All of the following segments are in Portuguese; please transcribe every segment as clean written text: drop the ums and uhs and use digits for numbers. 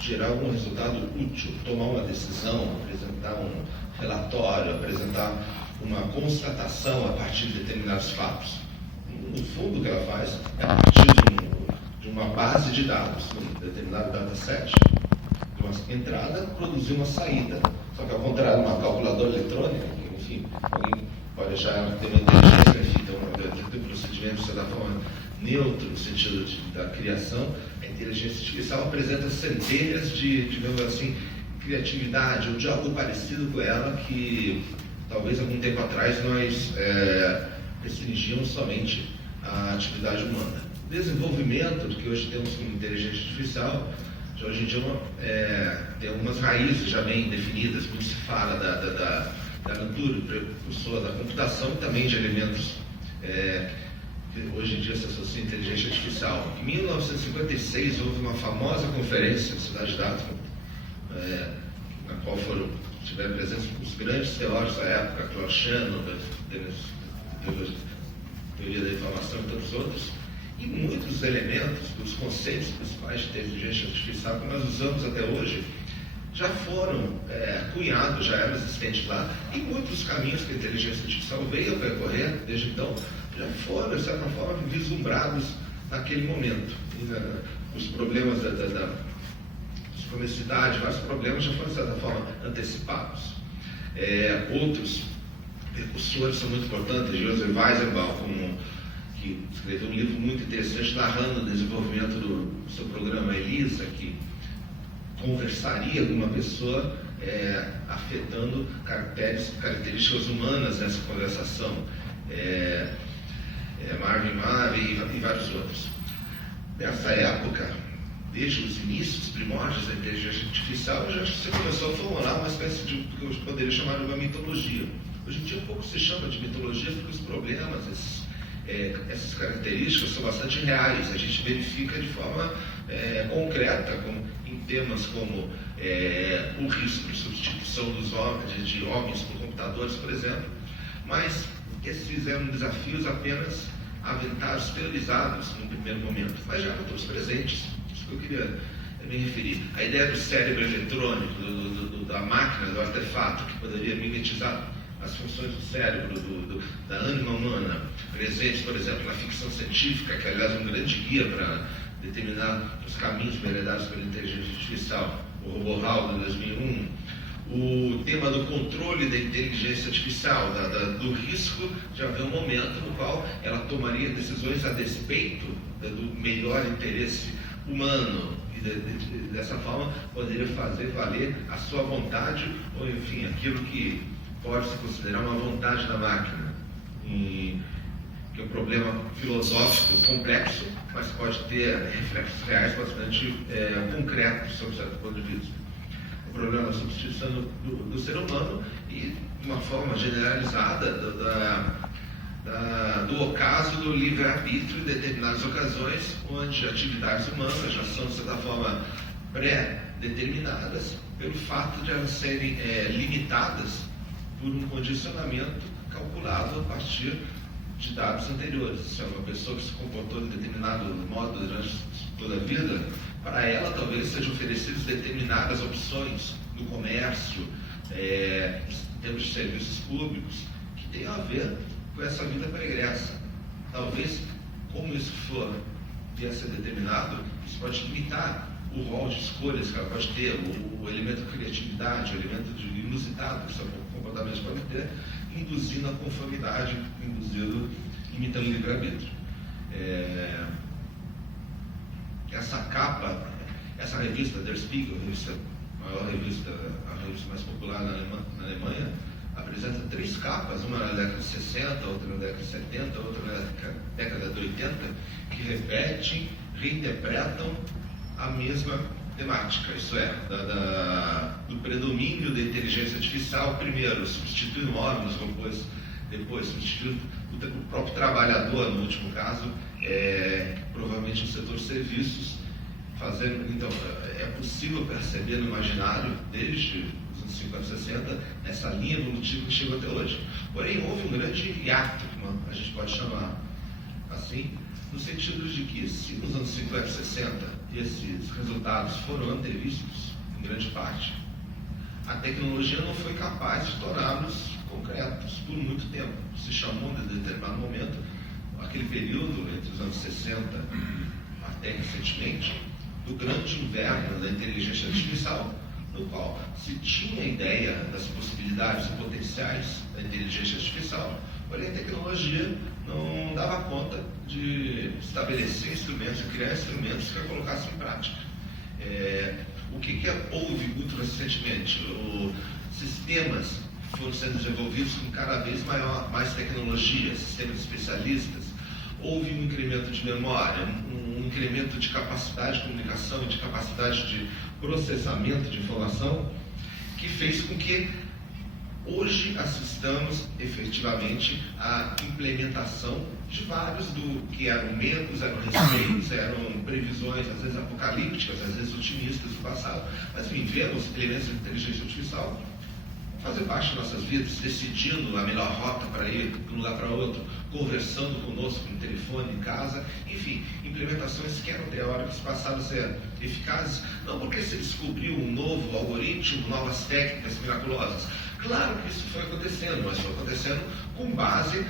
gerar algum resultado útil, tomar uma decisão, apresentar um relatório, apresentar uma constatação a partir de determinados fatos. No fundo, o que ela faz é, a partir de uma base de dados, um determinado dataset, de uma entrada, produzir uma saída. Só que, ao contrário de uma calculadora eletrônica, que, enfim, alguém pode achar que tem uma inteligência, enfim, tem um procedimento, de certa forma, neutro, no sentido da criação. A inteligência artificial apresenta centelhas de, digamos assim, criatividade, ou de algo parecido com ela, que talvez algum tempo atrás nós restringimos somente a atividade humana. O desenvolvimento do que hoje temos como inteligência artificial, já hoje em dia tem algumas raízes já bem definidas. Muito se fala da natura, precursor da computação, e também de elementos que hoje em dia se associam à inteligência artificial. Em 1956 houve uma famosa conferência na Cidade de Átomo, na qual tiveram presença os grandes teóricos da época, Claude Shannon, teoria da informação e tantos outros, e muitos elementos dos conceitos principais de inteligência artificial que nós usamos até hoje já foram cunhados, já eram existentes lá, e muitos caminhos que a inteligência artificial veio a percorrer desde então já foram, de certa forma, vislumbrados naquele momento. E, os problemas da disconnectividade, vários problemas já foram, de certa forma, antecipados. Outros precursores são muito importantes. Joseph Weizenbaum, que escreveu um livro muito interessante narrando o desenvolvimento do seu programa ELISA, que conversaria com uma pessoa afetando características humanas nessa conversação. Marvin Maven e vários outros. Nessa época, desde os inícios, primórdios da inteligência artificial, já se começou a formular uma espécie de que eu poderia chamar de uma mitologia. Hoje em dia, um pouco se chama de mitologia porque os problemas, essas características são bastante reais. A gente verifica de forma concreta, em temas como o risco de substituição de homens por computadores, por exemplo. Mas esses eram desafios apenas aventados, teorizados no primeiro momento, mas já eram todos presentes. Isso que eu queria me referir. A ideia do cérebro eletrônico, da máquina, do artefato, que poderia mimetizar as funções do cérebro, da ânima humana, presentes, por exemplo, na ficção científica, que aliás é um grande guia para determinar os caminhos veredados pela inteligência artificial, o Robô HAL de 2001, o tema do controle da inteligência artificial, do risco de haver um momento no qual ela tomaria decisões a despeito do melhor interesse humano e dessa forma poderia fazer valer a sua vontade, ou enfim, aquilo que pode se considerar uma vontade da máquina, que é um problema filosófico complexo, mas pode ter reflexos reais bastante concretos sob certo ponto de vista. O problema da substituição do ser humano e, de uma forma generalizada, do ocaso do livre-arbítrio em determinadas ocasiões, onde atividades humanas já são, de certa forma, pré-determinadas pelo fato de elas serem limitadas por um condicionamento calculado a partir de dados anteriores. Se é uma pessoa que se comportou de determinado modo durante toda a vida, para ela talvez sejam oferecidas determinadas opções no comércio, em termos de serviços públicos, que tenham a ver com essa vida pregressa. Talvez, como isso vier a ser determinado, isso pode limitar o rol de escolhas que ela pode ter, o elemento de criatividade, o elemento de inusitado que seus comportamentos podem ter, induzindo a conformidade, limitando o livre-arbítrio. Essa capa, essa revista, Der Spiegel, a maior revista, a revista mais popular na Alemanha, apresenta 3 capas, uma na década de 60, outra na década de 70, outra na década de 80, que repetem, reinterpretam a mesma temática, isso é, do predomínio da inteligência artificial, primeiro, substituindo homens, depois substituindo o próprio trabalhador, no último caso, provavelmente no setor de serviços, então, é possível perceber no imaginário, desde os anos 50 e 60, essa linha evolutiva que chegou até hoje. Porém, houve um grande hiato, a gente pode chamar assim, no sentido de que, se nos anos 50 e 60 esses resultados foram antevistos, em grande parte, a tecnologia não foi capaz de torná-los concretos por muito tempo. Se chamou, de determinado momento, aquele período entre os anos 60 até recentemente, do grande inverno da inteligência artificial, no qual se tinha a ideia das possibilidades e potenciais da inteligência artificial, porém a tecnologia não dava conta de estabelecer instrumentos, de criar instrumentos que a colocassem em prática. O que houve muito recentemente? Sistemas foram sendo desenvolvidos com cada vez mais tecnologia, sistemas especialistas. Houve um incremento de memória, um incremento de capacidade de comunicação e de capacidade de processamento de informação, que fez com que hoje assistamos efetivamente à implementação de vários do que eram medos, eram receios, eram previsões, às vezes apocalípticas, às vezes otimistas do passado, mas enfim, vemos elementos de inteligência artificial fazer parte de nossas vidas, decidindo a melhor rota para ir de um lugar para outro, conversando conosco no telefone, em casa, enfim, implementações que eram teóricas passaram a ser eficazes, não porque se descobriu um novo algoritmo, novas técnicas miraculosas. Claro que isso foi acontecendo, mas foi acontecendo com base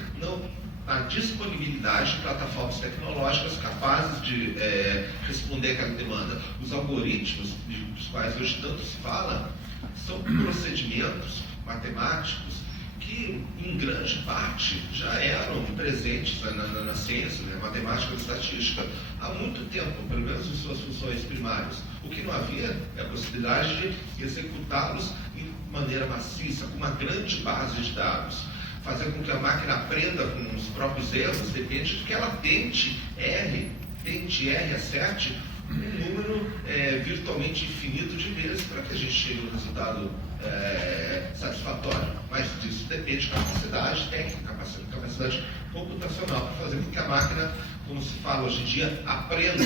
na disponibilidade de plataformas tecnológicas capazes de responder àquela demanda. Os algoritmos dos quais hoje tanto se fala são procedimentos matemáticos que, em grande parte, já eram presentes na ciência, na matemática e estatística, há muito tempo, pelo menos em suas funções primárias. O que não havia é a possibilidade de executá-los de maneira maciça, com uma grande base de dados. Fazer com que a máquina aprenda com os próprios erros depende de que ela tente, erre, acerte um número virtualmente infinito de vezes para que a gente chegue a um resultado satisfatório. Mas disso depende de capacidade técnica, capacidade computacional, para fazer com que a máquina, como se fala hoje em dia, aprenda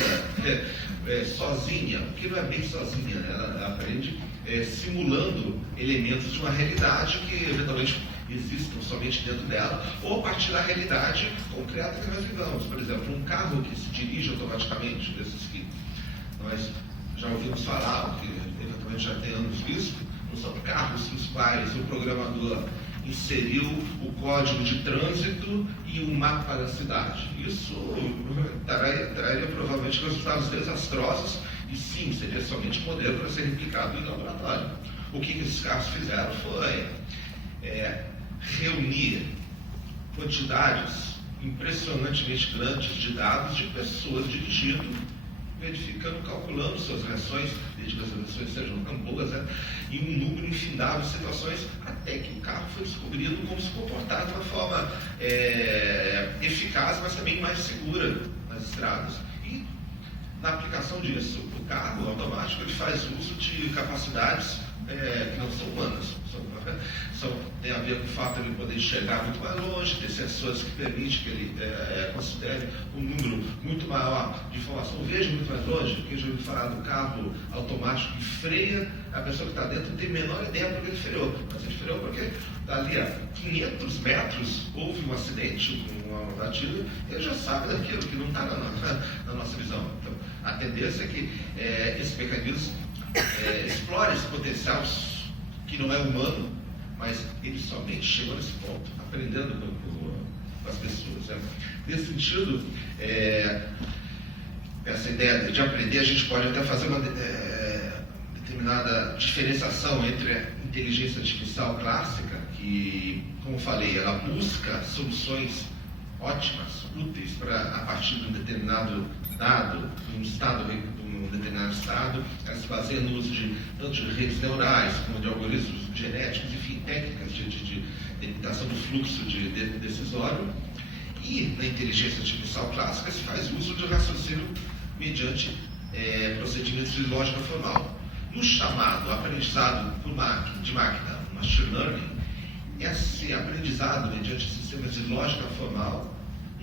sozinha, o que não é bem sozinha, né? Ela aprende simulando elementos de uma realidade que eventualmente existam somente dentro dela, ou a partir da realidade concreta que nós vivamos. Por exemplo, um carro que se dirige automaticamente, desses que nós já ouvimos falar, que eventualmente já tem anos visto, não são carros nos quais o programador inseriu o código de trânsito e um mapa da cidade. Isso traria provavelmente resultados desastrosos e sim, seria somente modelo para ser replicado em laboratório. O que esses carros fizeram foi reunir quantidades impressionantemente grandes de dados de pessoas dirigindo, verificando, calculando suas reações, desde que as reações sejam tão boas, em um número infindável de situações, até que o carro foi descobrindo como se comportar de uma forma eficaz, mas também mais segura nas estradas. E, na aplicação disso, o carro automático ele faz uso de capacidades que não são humanas. Tem a ver com o fato de ele poder enxergar muito mais longe, ter sensores que permitem que ele considere um número muito maior de informação, veja muito mais longe, porque eu já ouvi falar do carro automático que freia, a pessoa que está dentro não tem a menor ideia porque ele freou. Mas ele freou porque dali a 500 metros houve um acidente, uma batida, e ele já sabe daquilo que não está na nossa visão. Então, a tendência é que esse mecanismo explore esse potencial que não é humano, mas ele somente chegou nesse ponto, aprendendo com as pessoas. Nesse sentido, essa ideia de aprender, a gente pode até fazer uma determinada diferenciação entre a inteligência artificial clássica, que, como falei, ela busca soluções ótimas, úteis, a partir de um determinado dado, de um determinado estado, ela se baseia no uso tanto de redes neurais, como de algoritmos genéticos, enfim, técnicas de limitação do fluxo decisório. E na inteligência artificial clássica se faz uso de raciocínio mediante procedimentos de lógica formal. No chamado aprendizado de máquina, machine learning, esse aprendizado mediante sistemas de lógica formal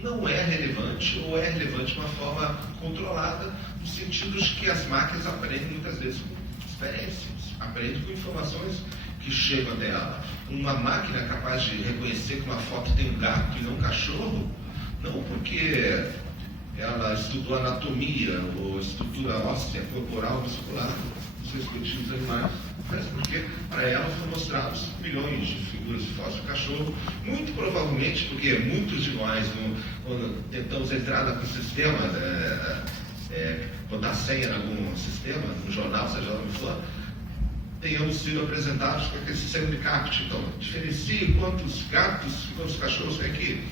não é relevante ou é relevante de uma forma controlada, no sentido de que as máquinas aprendem muitas vezes com experiências, aprendem com informações que chegam até ela. Uma máquina capaz de reconhecer que uma foto tem um gato e não um cachorro, não porque ela estudou anatomia ou estrutura óssea, corporal, muscular dos respectivos animais, mas porque para ela foram mostrados milhões de figuras de fósforo de cachorro, muito provavelmente porque muitos de nós, quando tentamos entrar no sistema, botar senha em algum sistema, no jornal, seja lá o que for, tenhamos sido apresentados com aquele sistema de CAPT. Então, diferencie quantos gatos, quantos cachorros tem aqui.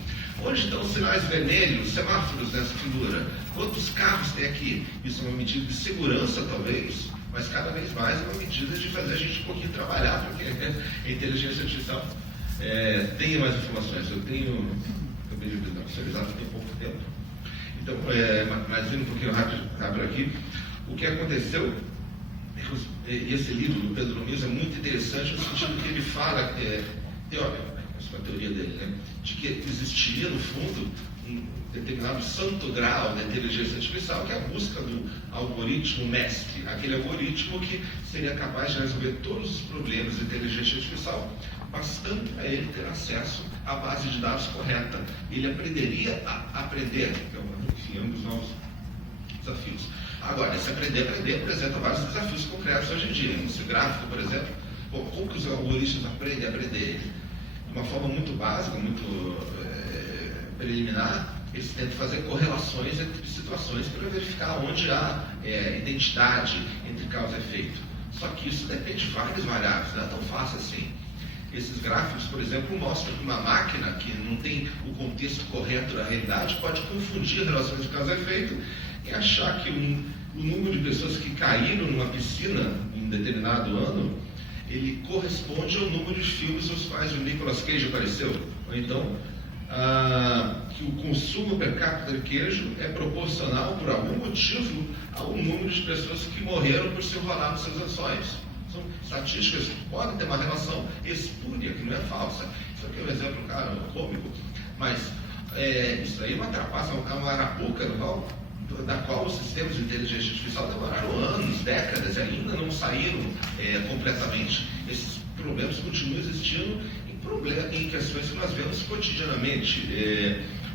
Onde estão os sinais vermelhos, semáforos nessa figura? Quantos carros tem aqui? Isso é uma medida de segurança, talvez, mas cada vez mais é uma medida de fazer a gente um pouquinho trabalhar, porque a inteligência artificial tenha mais informações. Acabei de visualizar tem pouco tempo. Então, mas indo um pouquinho rápido aqui, o que aconteceu, esse livro do Pedro Nunes é muito interessante no sentido que ele fala, essa é a teoria dele, né, de que existiria, no fundo, um determinado santo grau da inteligência artificial, que é a busca do algoritmo mestre, aquele algoritmo que seria capaz de resolver todos os problemas de inteligência artificial, bastando para ele ter acesso à base de dados correta. Ele aprenderia a aprender, então, enfim, ambos novos desafios. Agora, esse aprender apresenta vários desafios concretos hoje em dia. Nesse gráfico, por exemplo, como que os algoritmos aprendem a aprender? De uma forma muito básica, muito preliminar, eles tentam fazer correlações entre situações para verificar onde há identidade entre causa e efeito. Só que isso depende de várias variáveis, não é tão fácil assim. Esses gráficos, por exemplo, mostram que uma máquina que não tem o contexto correto da realidade pode confundir relações de causa e efeito e achar que o número de pessoas que caíram numa piscina em um determinado ano, ele corresponde ao número de filmes nos quais o Nicolas Cage apareceu. Ou então, que o consumo per capita de queijo é proporcional, por algum motivo, ao número de pessoas que morreram por se enrolar nos seus lençóis. São estatísticas que podem ter uma relação espúria, que não é falsa. Isso aqui é um exemplo, cômico, mas isso aí é uma trapaça, uma arapuca, da qual os sistemas de inteligência artificial demoraram anos, décadas, e ainda não saíram completamente. Esses problemas continuam existindo em questões que nós vemos cotidianamente.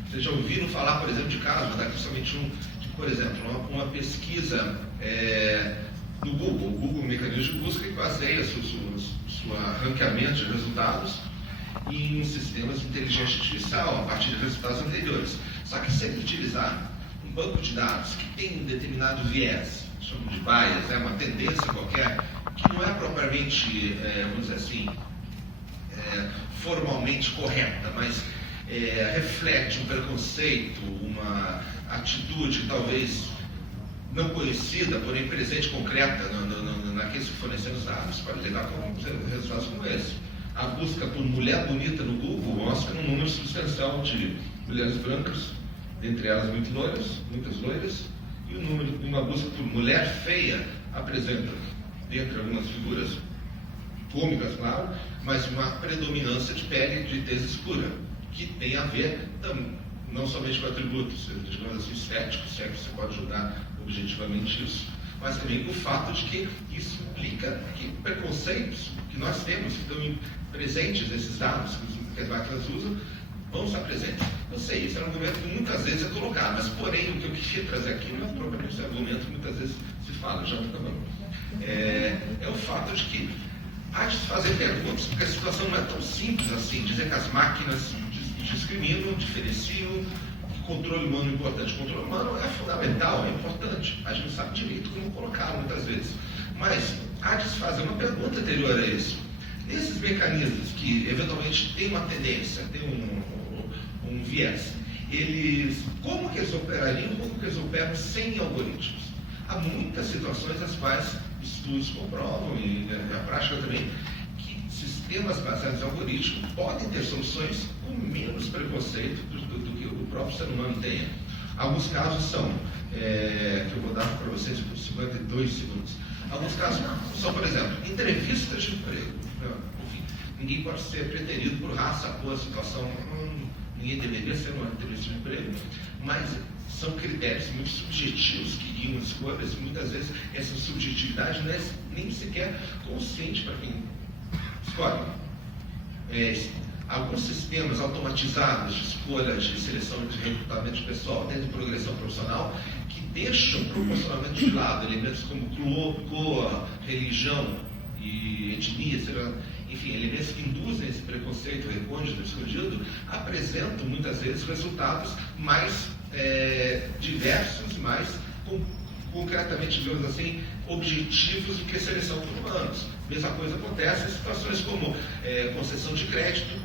Vocês já ouviram falar, por exemplo, de casos, principalmente por exemplo, uma pesquisa no Google. O Google, mecanismo de busca, que baseia seu ranqueamento de resultados em sistemas de inteligência artificial a partir de resultados anteriores. Só que se ele utilizar um banco de dados que tem um determinado viés, chamamos de bias, uma tendência qualquer, que não é propriamente, vamos dizer assim, formalmente correta, mas reflete um preconceito, uma atitude talvez não conhecida, porém presente, concreta naqueles que forneceram os dados, pode levar a resultados como esse. A busca por mulher bonita no Google mostra um número substancial de mulheres brancas, dentre elas muitas loiras, e o número de uma busca por mulher feia apresenta, dentre algumas figuras cômicas, claro, mas uma predominância de pele de tez escura, que tem a ver não somente com atributos, digamos assim, estéticos, se é que você pode julgar objetivamente isso, mas também com o fato de que isso implica que preconceitos que nós temos, que estão presentes nesses dados que as máquinas usam, vão estar presentes. Eu sei, esse é um argumento que muitas vezes é colocado, mas porém o que eu queria trazer aqui não é propriamente esse argumento que muitas vezes se fala, já também. É o fato de que há de se fazer perguntas, porque a situação não é tão simples assim, dizer que as máquinas discriminam, diferenciam, que controle humano é importante. O controle humano é fundamental, é importante. A gente não sabe direito como colocar muitas vezes. Mas há de se fazer uma pergunta anterior a isso. Nesses mecanismos que eventualmente têm uma tendência, têm um viés, como que eles operariam, como que eles operam sem algoritmos? Há muitas situações nas quais estudos comprovam, e na prática também, que sistemas baseados em algoritmos podem ter soluções com menos preconceito do que o próprio ser humano tenha. Alguns casos são, que eu vou dar para vocês por 52 segundos. Alguns casos são, por exemplo, entrevistas de emprego. Enfim, ninguém pode ser preterido por raça, cor, situação. Ninguém deveria ser uma entrevista de emprego, mas são critérios muito subjetivos que guiam as escolhas. Muitas vezes essa subjetividade não é nem sequer consciente para quem escolhe. alguns sistemas automatizados de escolha, de seleção de recrutamento de pessoal dentro de progressão profissional, que deixam proporcionalmente de lado elementos como cor, religião e etnia, enfim, elementos que induzem esse preconceito recôndito, escondido, apresentam muitas vezes resultados mais diversos, mais concretamente, digamos assim, objetivos do que a seleção por humanos. Mesma coisa acontece em situações como concessão de crédito,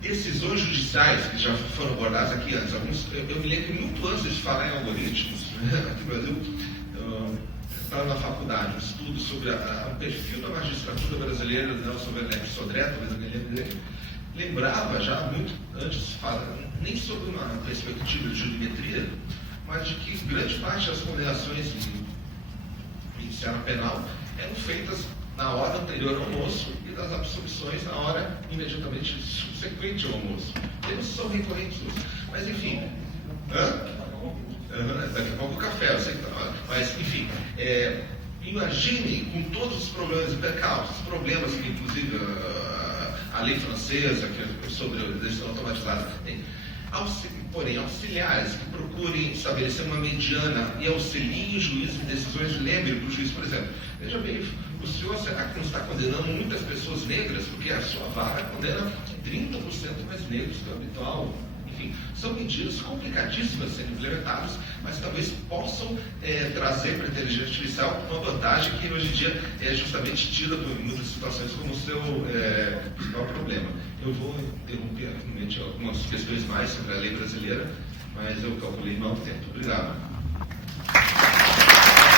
decisões judiciais que já foram abordadas aqui antes. Eu me lembro que muito antes de falar em algoritmos, aqui no Brasil, estava na faculdade um estudo sobre o perfil da magistratura brasileira, Nelson Werneck Sodré, talvez alguém lembre dele, lembrava já muito antes, nem sobre uma perspectiva de jurimetria, mas de que grande parte das condenações em judiciário penal eram feitas na hora anterior ao almoço e das absolvições na hora imediatamente subsequente ao almoço. Eles são recorrentes, mas enfim. Daqui a pouco o café, eu sei que tá. Mas enfim, imagine com todos os problemas e percalços, problemas que inclusive a lei francesa que sobre a decisão automatizada tem. Porém, auxiliares que procurem estabelecer uma mediana e auxiliem o juiz em decisões, lembre para o juiz, por exemplo, veja bem, o senhor será que não está condenando muitas pessoas negras, porque a sua vara condena 30% mais negros que o habitual? Enfim, são medidas complicadíssimas sendo implementadas, mas talvez possam trazer para a inteligência artificial uma vantagem que hoje em dia é justamente tida por muitas situações como o seu principal problema. Eu vou interromper realmente algumas questões mais sobre a lei brasileira, mas eu calculei mal o tempo. Obrigado.